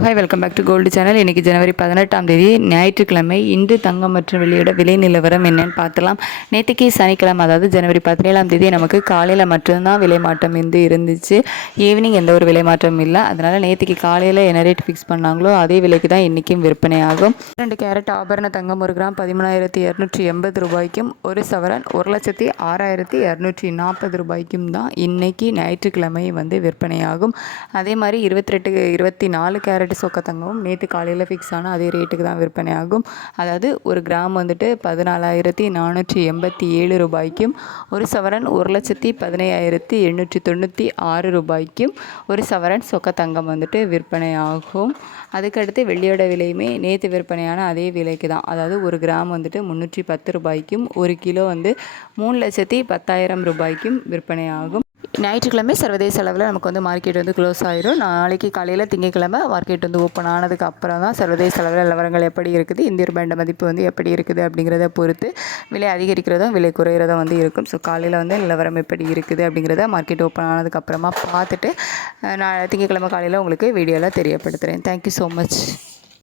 Hi, welcome back to gold channel. இன்றைக்கி ஜனவரி 18ஆம் தேதி ஞாயிற்றுக்கிழமை. இன்று தங்கம் மற்றும் வெள்ளியோட விலை நிலவரம் என்னன்னு பார்த்துலாம். நேற்றுக்கு சனிக்கிழமை, அதாவது ஜனவரி 17ஆம் தேதி நமக்கு காலையில் மட்டும்தான் விலை மாற்றம் இருந்துச்சு. ஈவினிங் எந்த ஒரு விலை மாற்றமும் இல்லை. அதனால் நேற்றுக்கு காலையில் என்ன ரேட் ஃபிக்ஸ் பண்ணாங்களோ அதே விலைக்கு தான் இன்றைக்கும் விற்பனை ஆகும். 2 கேரட் ஆபரண தங்கம் 1 கிராம் 13,280 ரூபாய்க்கும், ஒரு சவரன் 1,06,240 ரூபாய்க்கும் தான் இன்றைக்கி ஞாயிற்றுக்கிழமை விற்பனையாகும். அதே மாதிரி 24 கேரட் சொக்க தங்கம் நேற்று காலையில் ஃபிக்ஸ் ஆனால் அதே ரேட்டுக்கு தான் விற்பனை ஆகும். அதாவது ஒரு கிராம் 14,487 ரூபாய்க்கும், ஒரு சவரன் 1,15,896 ரூபாய்க்கும் ஒரு சவரன் சொக்க தங்கம் விற்பனை ஆகும். அதுக்கடுத்து வெள்ளியோட விலையுமே நேற்று விற்பனையான அதே விலைக்கு தான். அதாவது ஒரு கிராம் 310 ரூபாய்க்கும், ஒரு கிலோ 3,10,000 ரூபாய்க்கும் விற்பனை ஆகும். ஞாயிற்றுக்கிழமை சர்வதேச அளவில் நமக்கு மார்க்கெட் க்ளோஸ் ஆயிரும். நாளைக்கு காலையில் திங்கட்கிழமை மார்க்கெட் ஓப்பன் ஆனதுக்கு அப்புறம் தான் சர்வதேச அளவில் நிலவரங்கள் எப்படி இருக்குது, இந்திய ரூபாய் மதிப்பு எப்படி இருக்குது அப்படிங்கிறத பொறுத்து விலை அதிகரிக்கிறதும் விலை குறையிறதும் இருக்கும். ஸோ காலையில் நிலவரம் எப்படி இருக்குது அப்படிங்கிறத மார்க்கெட் ஓப்பன் ஆனதுக்கு அப்புறமா பார்த்துட்டு நான் திங்கட்கிழமை காலையில் உங்களுக்கு வீடியோவில் தெரியப்படுத்துகிறேன். Thank you so much.